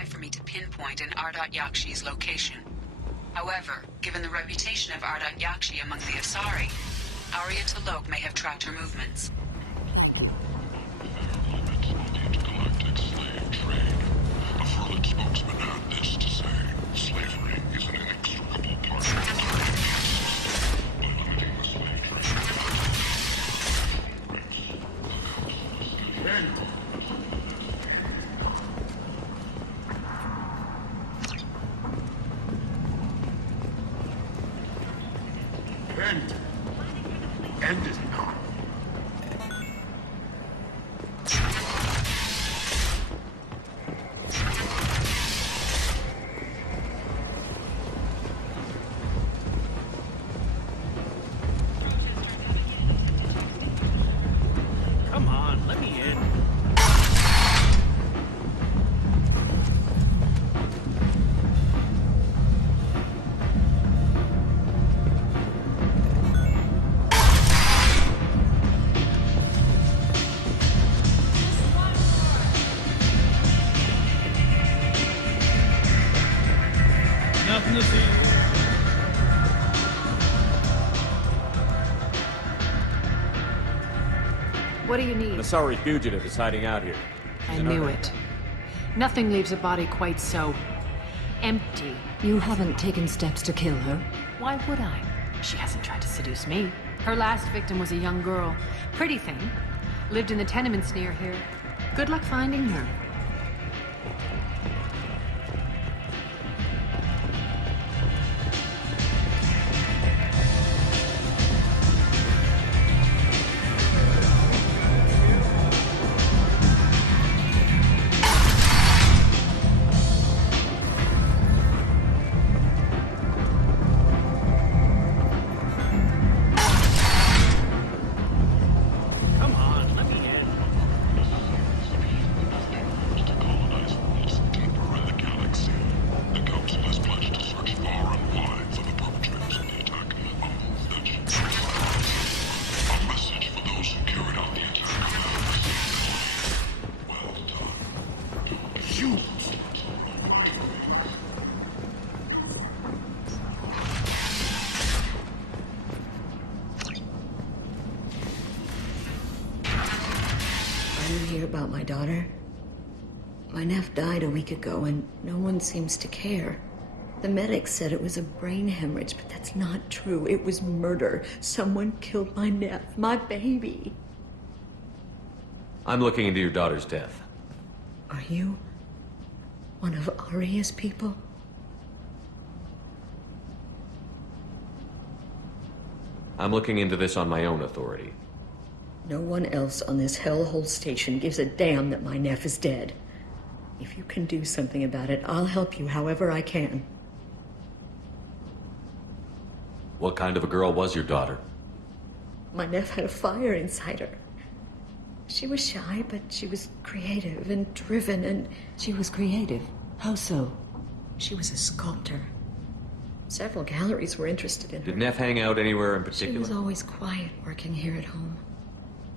try for me to pinpoint an Ardat Yakshi's location. However, given the reputation of Ardat Yakshi among the Asari, Arya T'Loak may have tracked her movements. Intergalactic slave trade. A Furlan spokesman had this to say. Slavery is an inextricable part of the by limiting the slave trade. End it now. Come on, let me in. Nothing to see. What do you need? An Asari fugitive is hiding out here. I knew it. Nothing leaves a body quite so empty. You haven't taken steps to kill her? Why would I? She hasn't tried to seduce me. Her last victim was a young girl. Pretty thing. Lived in the tenements near here. Good luck finding her. Come on, let me in. To colonize worlds deeper in the galaxy. The Council has pledged to search far and wide for the perpetrators of the attack. A move that should be a message for those who carried out the attack. Well done. You! Are you here about my daughter? My nephew died a week ago and no one seems to care. The medics said it was a brain hemorrhage, but that's not true. It was murder. Someone killed my nephew, my baby. I'm looking into your daughter's death. Are you one of Arya's people? I'm looking into this on my own authority. No one else on this hellhole station gives a damn that my nephew is dead. If you can do something about it, I'll help you however I can. What kind of a girl was your daughter? My nephew had a fire inside her. She was shy, but she was creative and driven and... She was creative. How so? She was a sculptor. Several galleries were interested in her. Did Neff hang out anywhere in She particular? was always quiet working here at home.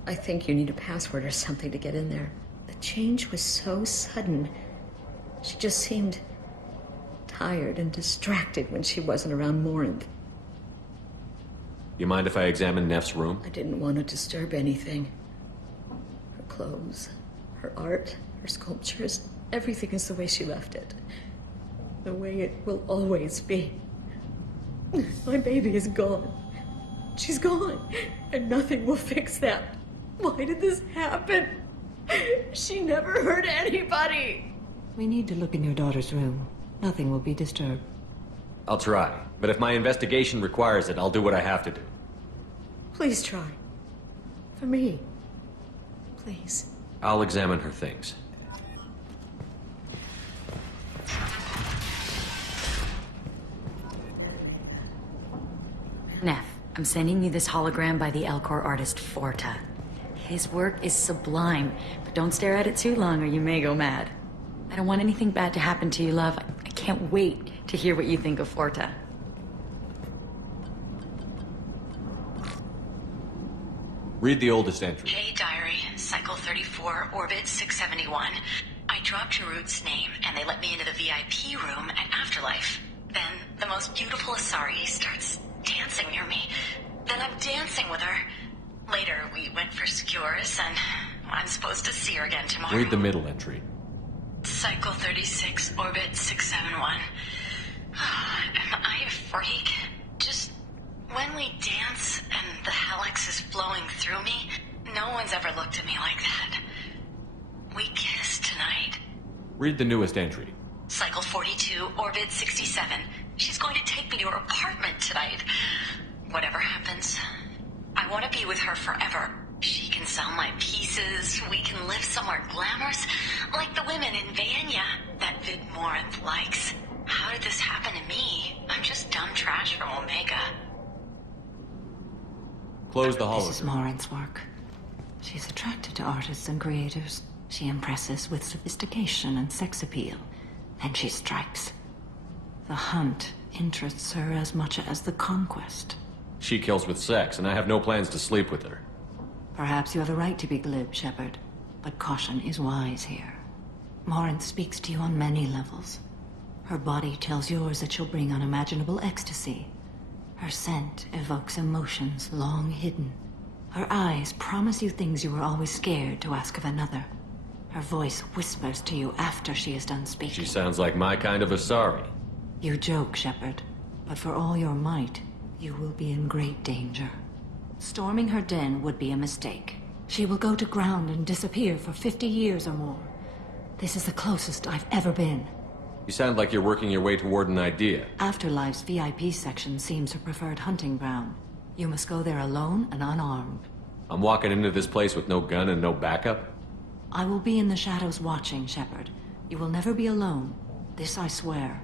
I think you need a password or something to get in there. The change was so sudden. She just seemed tired and distracted when she wasn't around Morinth. You mind if I examine Neff's room? I didn't want to disturb anything. Her clothes, her art, her sculptures, everything is the way she left it. The way it will always be. My baby is gone. She's gone, and nothing will fix that. Why did this happen? She never hurt anybody. We need to look in your daughter's room. Nothing will be disturbed. I'll try, but if my investigation requires it, I'll do what I have to do. Please try. For me. Please. I'll examine her things. Neff, I'm sending you this hologram by the Elcor artist Forta. His work is sublime, but don't stare at it too long or you may go mad. I don't want anything bad to happen to you, love. I can't wait to hear what you think of Forta. Read the oldest entry. Hey, diary. Cycle 34, orbit 671. I dropped Jarut's name, and they let me into the VIP room at Afterlife. Then, the most beautiful Asari starts dancing near me. Then I'm dancing with her. Later, we went for Secures, and I'm supposed to see her again tomorrow. Read the middle entry. Cycle 36, orbit 671. Am I a freak? Just when we dance and the helix is flowing through me, no one's ever looked at me like that. We kissed tonight. Read the newest entry. Cycle 42, orbit 67. She's going to take me to her apartment tonight. Whatever happens, I want to be with her forever. She can sell my pieces. We can live somewhere glamorous, like the women in Vanya that Vid Morinth likes. How did this happen to me? I'm just dumb trash from Omega. Close the This is hologram. Morinth's work. She's attracted to artists and creators. She impresses with sophistication and sex appeal. Then she strikes. The hunt interests her as much as the conquest. She kills with sex, and I have no plans to sleep with her. Perhaps you have the right to be glib, Shepard, but caution is wise here. Morinth speaks to you on many levels. Her body tells yours that she'll bring unimaginable ecstasy. Her scent evokes emotions long hidden. Her eyes promise you things you were always scared to ask of another. Her voice whispers to you after she is done speaking. She sounds like my kind of Asari. You joke, Shepard, but for all your might, you will be in great danger. Storming her den would be a mistake. She will go to ground and disappear for 50 years or more. This is the closest I've ever been. You sound like you're working your way toward an idea. Afterlife's VIP section seems her preferred hunting ground. You must go there alone and unarmed. I'm walking into this place with no gun and no backup? I will be in the shadows watching, Shepard. You will never be alone. This I swear.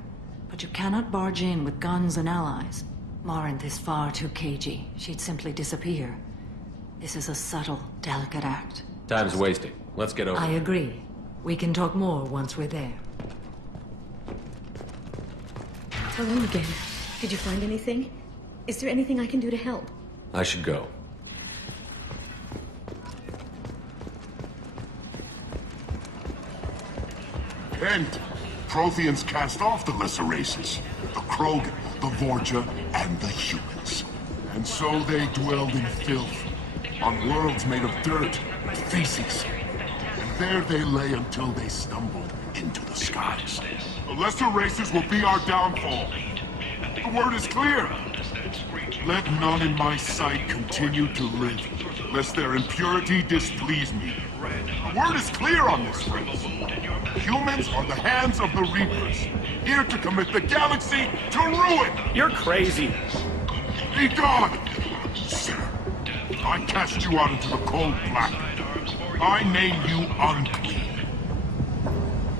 But you cannot barge in with guns and allies. Morinth is far too cagey. She'd simply disappear. This is a subtle, delicate act. Time's wasting. Let's get over I it. agree. We can talk more once we're there. Hello again. Did you find anything? Is there anything I can do to help? I should go. And Protheans cast off the lesser races, the Krogan, the Vorja, and the humans. And so they dwelled in filth, on worlds made of dirt and feces. And there they lay until they stumbled into the skies. The lesser races will be our downfall. The word is clear. Let none in my sight continue to live, lest their impurity displease me. The word is clear on this, friends. Humans are the hands of the Reapers, here to commit the galaxy to ruin! You're crazy. Be gone! Sir, I cast you out into the cold black. I name you unclean.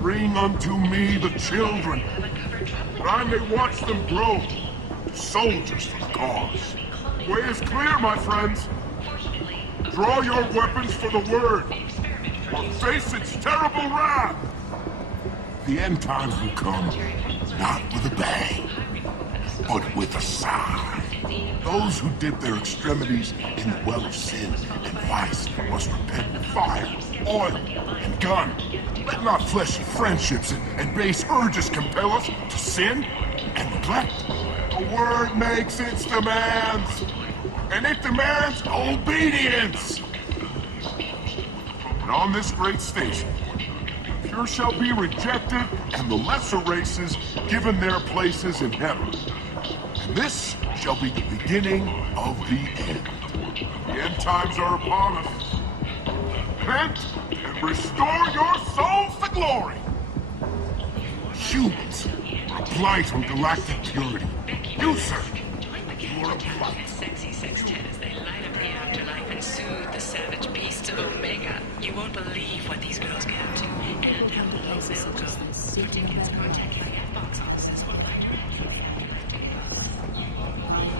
Bring unto me the children, that I may watch them grow, soldiers for the cause. The way is clear, my friends. Draw your weapons for the word, or face its terrible wrath. The end times will come, not with a bang, but with a sigh. Those who dip their extremities in the well of sin and vice must repent with fire, oil, and gun. Let not fleshy friendships and base urges compel us to sin and neglect. The word makes its demands, and it demands obedience. And on this great station, pure shall be rejected, and the lesser races given their places in heaven. And this shall be the beginning of the end. The end times are upon us. Repent and restore your souls to glory. Humans are a blight on galactic purity. You, sir, you are a blight. Sexy sextet as they light up the afterlife and soothe the savage beasts of Omega. You won't believe what these girls get up to and how low they'll go. For tickets, contact my box offices or by direct for the afterlife tickets.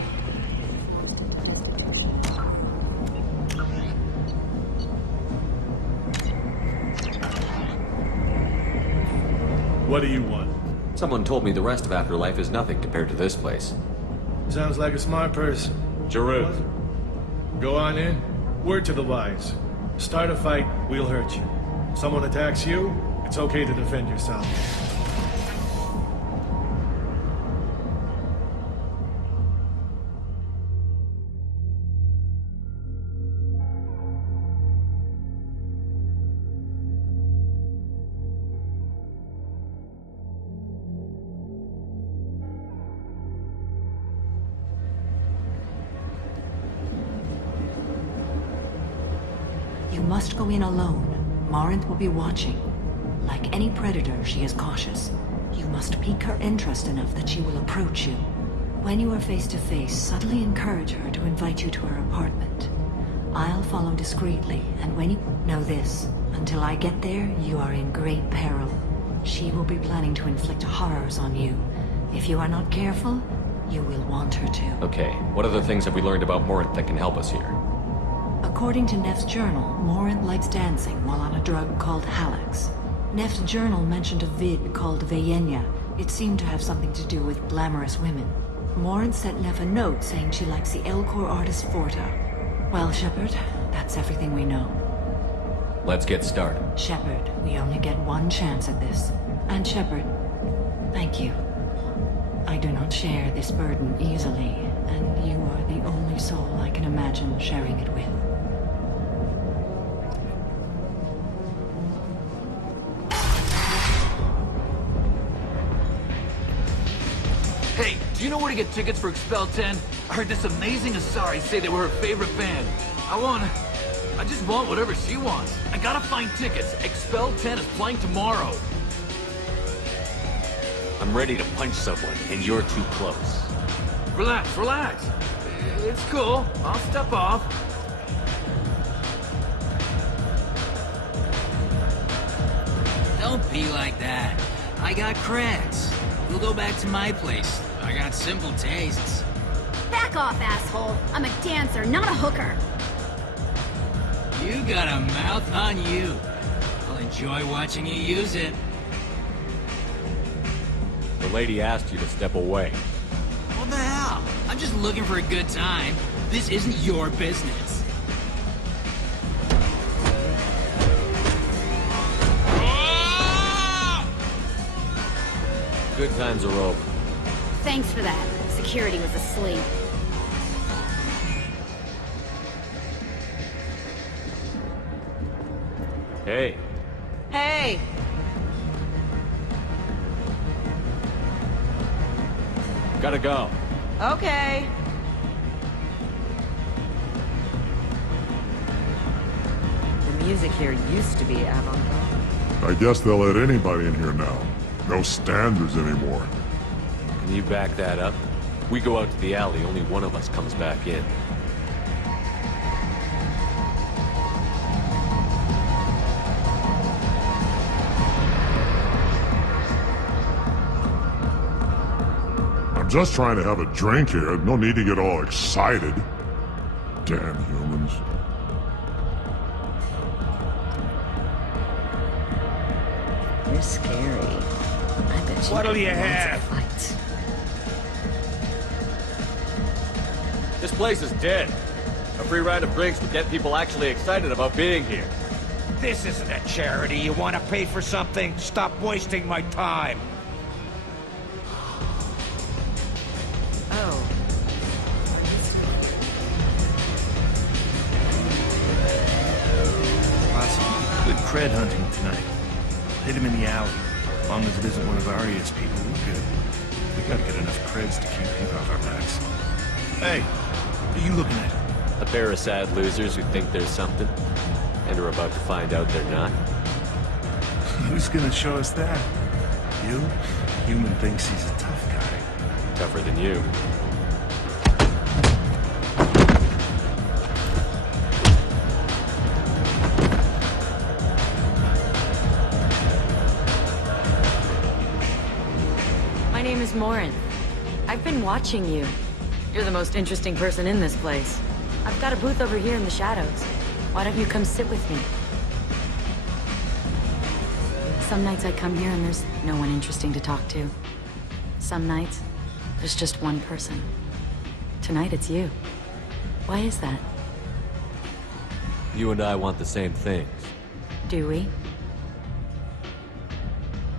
What do you want? Someone told me the rest of Afterlife is nothing compared to this place. Sounds like a smart person. Jarut. Go on in. Word to the wise. Start a fight, we'll hurt you. Someone attacks you, It's okay to defend yourself. You must go in alone. Morinth will be watching. Like any predator, she is cautious. You must pique her interest enough that she will approach you. When you are face to face, subtly encourage her to invite you to her apartment. I'll follow discreetly, and when you know this, until I get there, you are in great peril. She will be planning to inflict horrors on you. If you are not careful, you will want her to. Okay, what other things have we learned about Morinth that can help us here? According to Neff's journal, Morinth likes dancing while on a drug called Halax. Neff's journal mentioned a vid called Vayenya. It seemed to have something to do with glamorous women. Morinth sent Neff a note saying she likes the Elcor artist Forta. Well, Shepard, that's everything we know. Let's get started. Shepard, we only get one chance at this. And Shepard, thank you. I do not share this burden easily, and you are the only soul I can imagine sharing it with. Hey, do you know where to get tickets for Expel 10? I heard this amazing Asari say they were her favorite band. I just want whatever she wants. I gotta find tickets. Expel 10 is playing tomorrow. I'm ready to punch someone, and you're too close. Relax, relax. It's cool. I'll step off. Don't be like that. I got creds. We'll go back to my place. I got simple tastes. Back off, asshole. I'm a dancer, not a hooker. You got a mouth on you. I'll enjoy watching you use it. The lady asked you to step away. What the hell? I'm just looking for a good time. This isn't your business. Good times are over. Thanks for that. Security was asleep. Hey. Hey! Gotta go. Okay. The music here used to be avant-garde. I guess they'll let anybody in here now. No standards anymore. Can you back that up? We go out to the alley, only one of us comes back in. I'm just trying to have a drink here. No need to get all excited. Damn humans. You're scary. I bet you What'll you lots of have? fights. This place is dead. A free round of drinks would get people actually excited about being here. This isn't a charity. You want to pay for something? Stop wasting my time. Oh. Awesome. Good cred hunting tonight. Hit him in the alley. As long as it isn't one of Arya's people, we're good. We gotta get enough creds to keep ink off our backs. Hey, what are you looking at? A pair of sad losers who think there's something, and are about to find out they're not. Who's gonna show us that? You? Human thinks he's a tough guy. Tougher than you. My name is Morinth. I've been watching you. You're the most interesting person in this place. I've got a booth over here in the shadows. Why don't you come sit with me? Some nights I come here and there's no one interesting to talk to. Some nights, there's just one person. Tonight it's you. Why is that? You and I want the same things. Do we?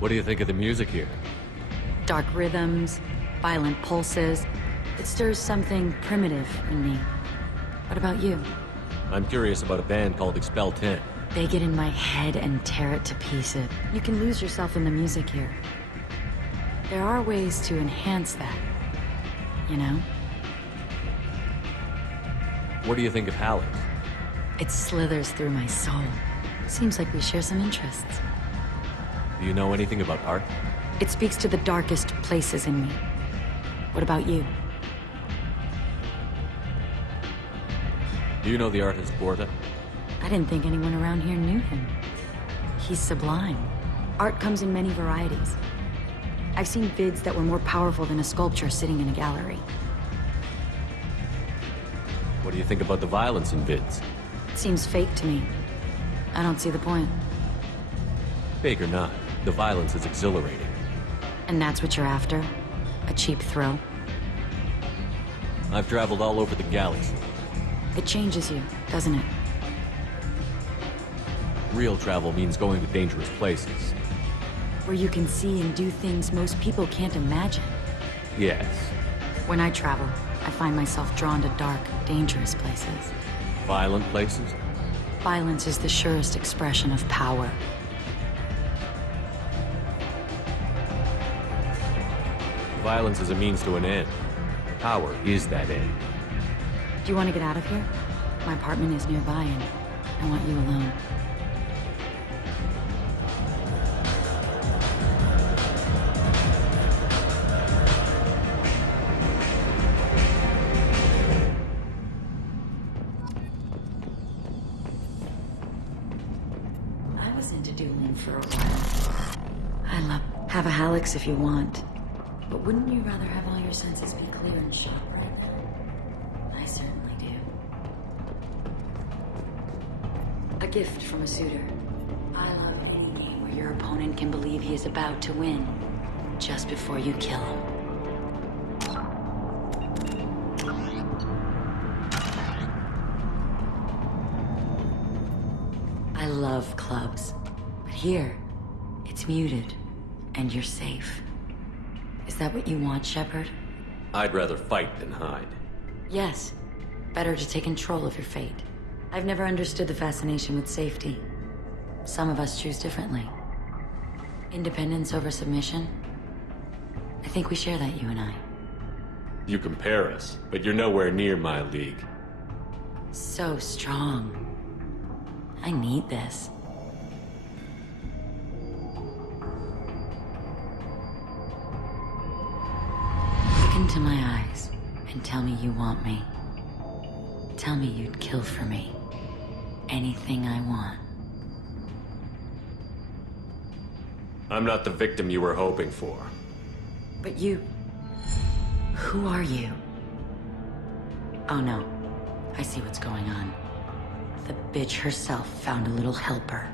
What do you think of the music here? Dark rhythms, violent pulses. It stirs something primitive in me. What about you? I'm curious about a band called Expel 10. They get in my head and tear it to pieces. You can lose yourself in the music here. There are ways to enhance that, you know? What do you think of Halleck? It slithers through my soul. Seems like we share some interests. Do you know anything about art? It speaks to the darkest places in me. What about you? Do you know the artist Porta? I didn't think anyone around here knew him. He's sublime. Art comes in many varieties. I've seen vids that were more powerful than a sculpture sitting in a gallery. What do you think about the violence in vids? It seems fake to me. I don't see the point. Fake or not, the violence is exhilarating. And that's what you're after? A cheap thrill? I've traveled all over the galaxy. It changes you, doesn't it? Real travel means going to dangerous places. Where you can see and do things most people can't imagine. Yes. When I travel, I find myself drawn to dark, dangerous places. Violent places? Violence is the surest expression of power. Violence is a means to an end. Power is that end. Do you want to get out of here? My apartment is nearby and I want you alone. I was into dueling for a while. I love... Have a Hallex if you want. But wouldn't you rather have all your senses be clear and sharp, right? I certainly do. A gift from a suitor. I love any game where your opponent can believe he is about to win, just before you kill him. I love clubs, but here, it's muted, and you're safe. Is that what you want, Shepard? I'd rather fight than hide. Yes. Better to take control of your fate. I've never understood the fascination with safety. Some of us choose differently. Independence over submission? I think we share that, you and I. You compare us, but you're nowhere near my league. So strong. I need this. Look into my eyes and tell me you want me. Tell me you'd kill for me. Anything I want. I'm not the victim you were hoping for. But you... Who are you? Oh no. I see what's going on. The bitch herself found a little helper.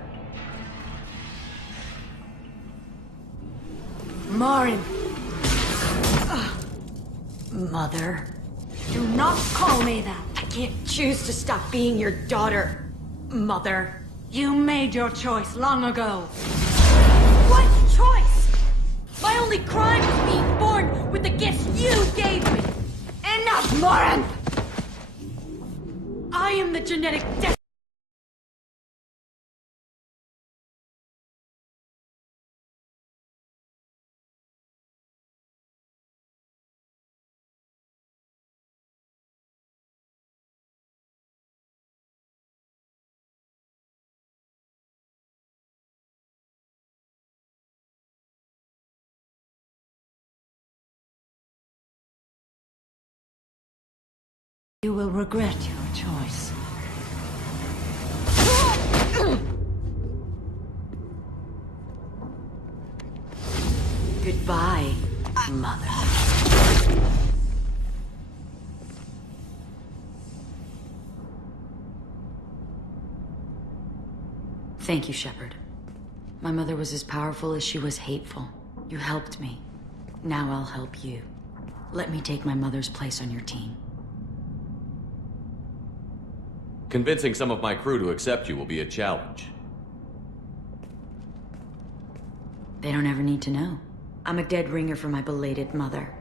Marin! Mother. Do not call me that. I can't choose to stop being your daughter, Mother. You made your choice long ago. What choice? My only crime is being born with the gifts you gave me. Enough, Morin! I am the genetic destiny. You will regret your choice. Goodbye, Mother. Thank you, Shepard. My mother was as powerful as she was hateful. You helped me. Now I'll help you. Let me take my mother's place on your team. Convincing some of my crew to accept you will be a challenge. They don't ever need to know. I'm a dead ringer for my belated mother.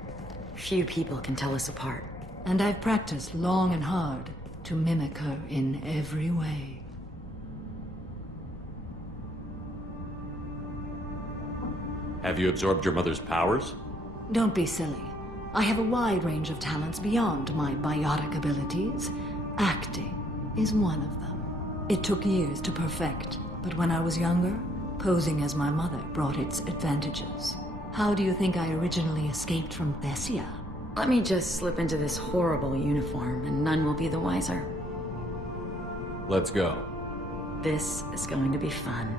Few people can tell us apart. And I've practiced long and hard to mimic her in every way. Have you absorbed your mother's powers? Don't be silly. I have a wide range of talents beyond my biotic abilities. Acting is one of them. It took years to perfect, but when I was younger, posing as my mother brought its advantages. How do you think I originally escaped from Thessia? Let me just slip into this horrible uniform, and none will be the wiser. Let's go. This is going to be fun.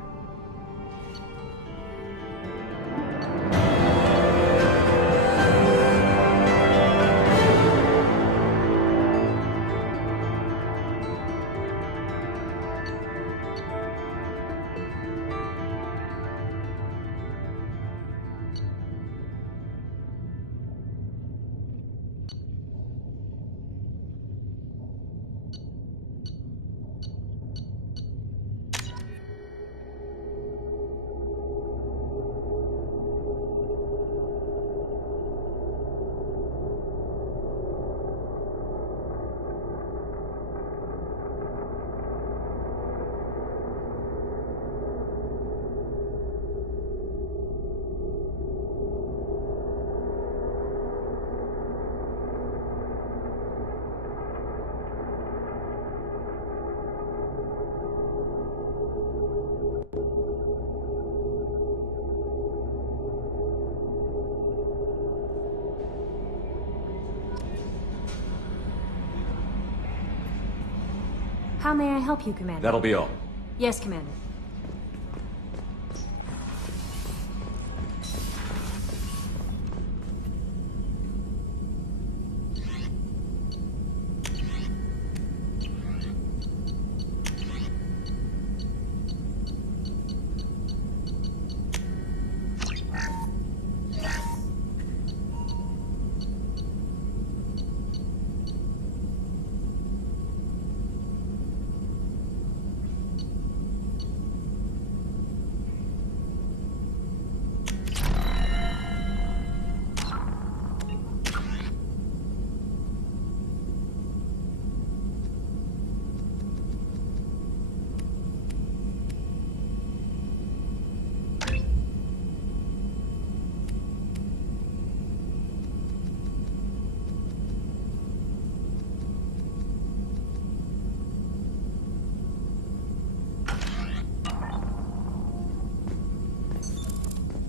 How may I help you, Commander? That'll be all. Yes, Commander.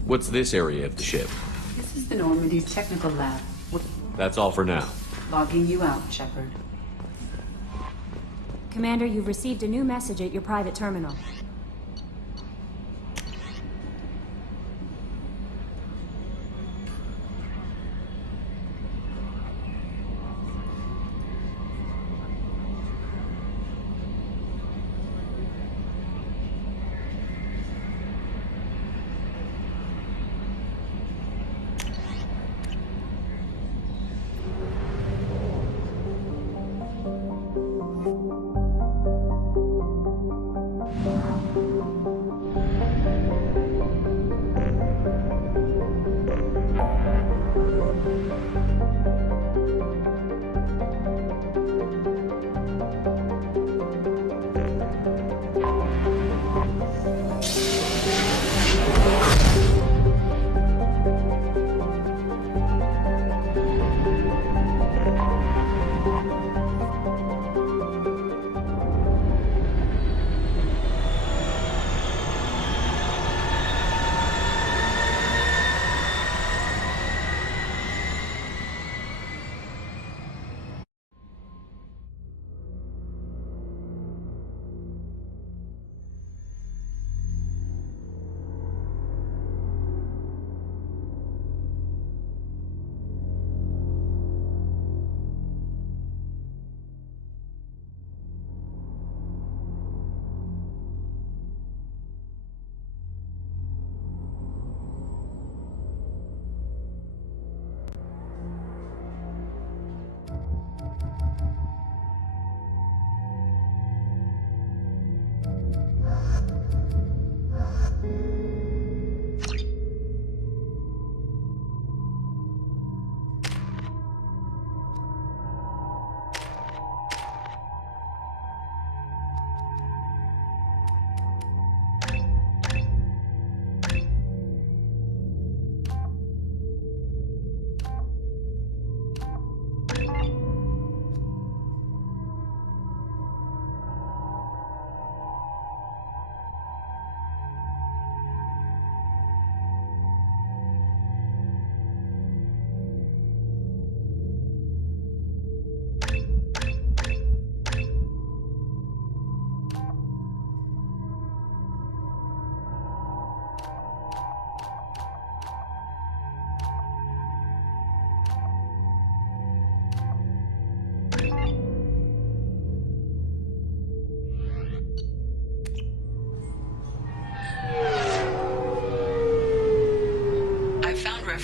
What's this area of the ship? This is the Normandy Technical Lab. That's all for now. Logging you out, Shepard. Commander, you've received a new message at your private terminal.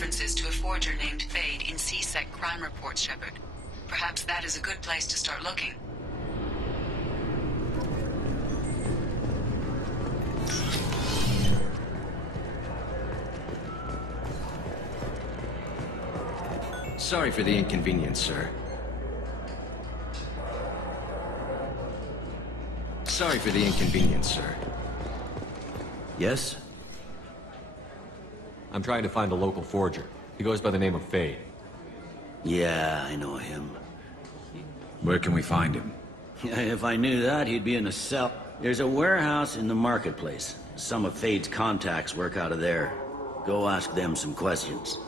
references to a forger named Fade in CSEC crime reports, Shepard. Perhaps that is a good place to start looking. Sorry for the inconvenience, sir. Sorry for the inconvenience, sir. Yes? I'm trying to find a local forger. He goes by the name of Fade. Yeah, I know him. Where can we find him? If I knew that, he'd be in a cell. There's a warehouse in the marketplace. Some of Fade's contacts work out of there. Go ask them some questions.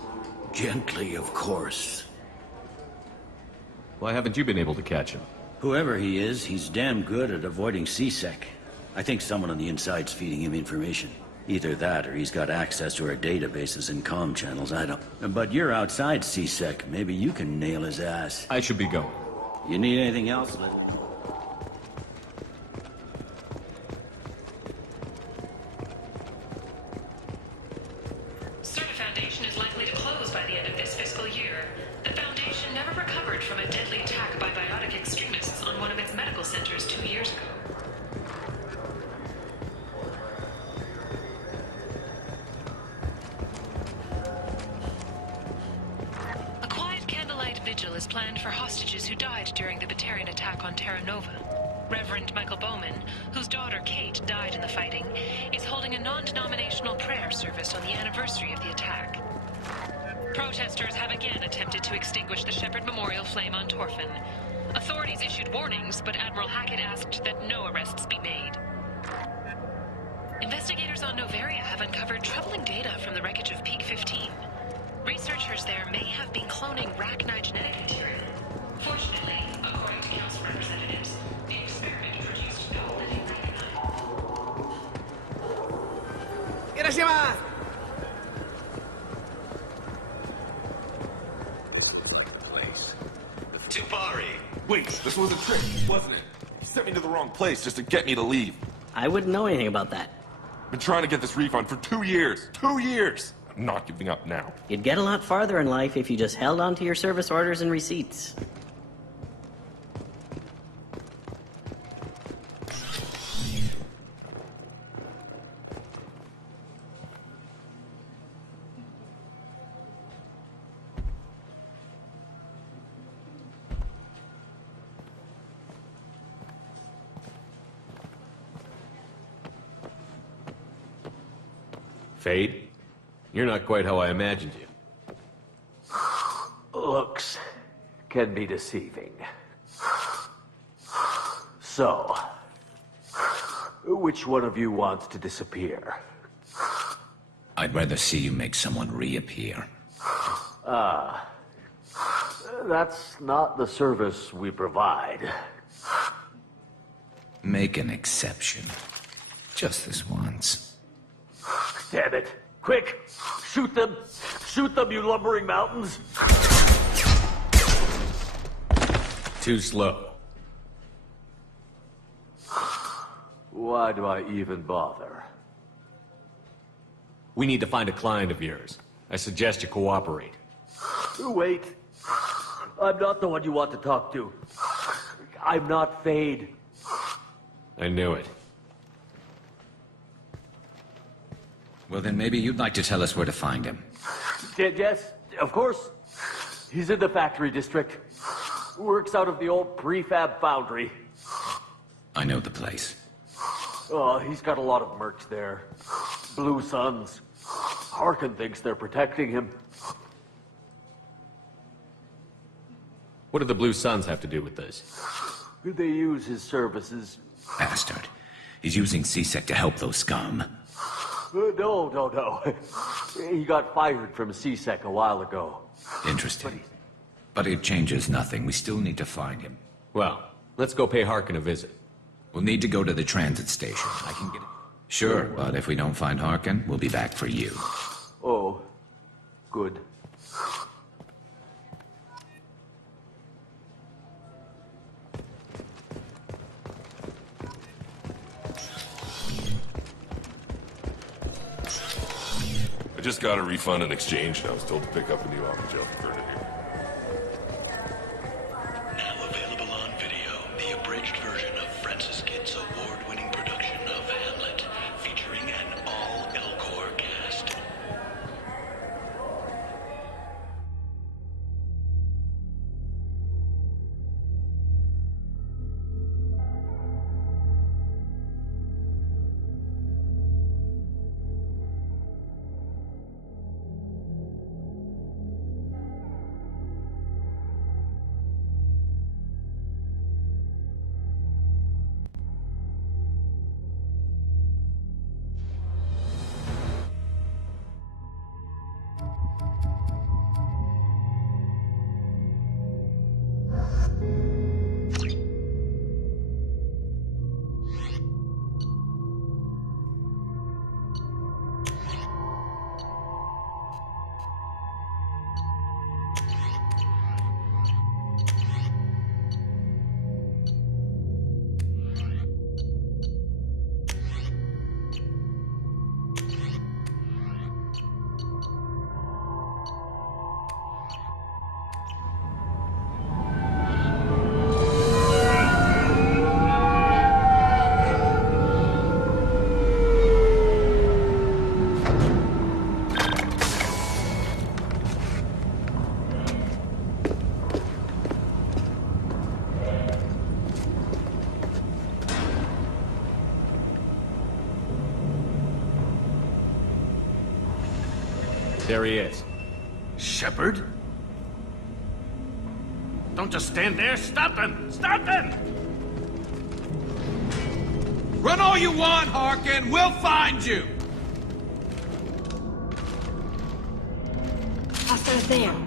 Gently, of course. Why haven't you been able to catch him? Whoever he is, he's damn good at avoiding CSEC. I think someone on the inside's feeding him information. Either that, or he's got access to our databases and comm channels, I don't... But you're outside CSEC. Maybe you can nail his ass. I should be going. You need anything else, let me know. Certa Foundation is likely to close by the end of this fiscal year. The Foundation never recovered from a deadly attack by biotic extremists on one of its medical centers 2 years ago. A quiet candlelight vigil is planned for hostages who died during the Batarian attack on Terra Nova. Reverend Michael Bowman, whose daughter Kate died in the fighting, is holding a non-denominational prayer service on the anniversary of the attack. Protesters have again attempted to extinguish the Shepard Memorial flame on Torfin. Authorities issued warnings, but Admiral Hackett asked that no arrests be made. Investigators on Novaria have uncovered troubling data from the wreckage of Peak 15. Researchers there may have been cloning Rachni genetic material. Fortunately, according to Council representatives, the experiment produced no living Hiroshima! Place. Tupari! Wait, this was a trick, wasn't it? He sent me to the wrong place just to get me to leave. I wouldn't know anything about that. Been trying to get this refund for 2 years. 2 years! I'm not giving up now. You'd get a lot farther in life if you just held on to your service orders and receipts. Fade? You're not quite how I imagined you. Looks can be deceiving. So, which one of you wants to disappear? I'd rather see you make someone reappear. Ah, that's not the service we provide. Make an exception. Just this once. Damn it. Quick! Shoot them! Shoot them, you lumbering mountains! Too slow. Why do I even bother? We need to find a client of yours. I suggest you cooperate. Wait. I'm not the one you want to talk to. I'm not Fade. I knew it. Well, then maybe you'd like to tell us where to find him. Yes, of course. He's in the factory district. Works out of the old prefab foundry. I know the place. Oh, he's got a lot of merch there. Blue Suns. Harkin thinks they're protecting him. What do the Blue Suns have to do with this? They use his services. Bastard. He's using CSEC to help those scum. No. He got fired from CSEC a while ago. Interesting. But it changes nothing. We still need to find him. Well, let's go pay Harkin a visit. We'll need to go to the transit station. I can get it. Sure, but if we don't find Harkin, we'll be back for you. Oh, good. just got a refund and exchange, and I was told to pick up a new off-the-shelf converter here. Now available on video, the abridged version of Francis Kidd's award-winning production of Hamlet, featuring an all-Elcor cast. There he is. Shepard? Don't just stand there. Stop them! Stop them! Run all you want, Harkin. We'll find you. Hostile there.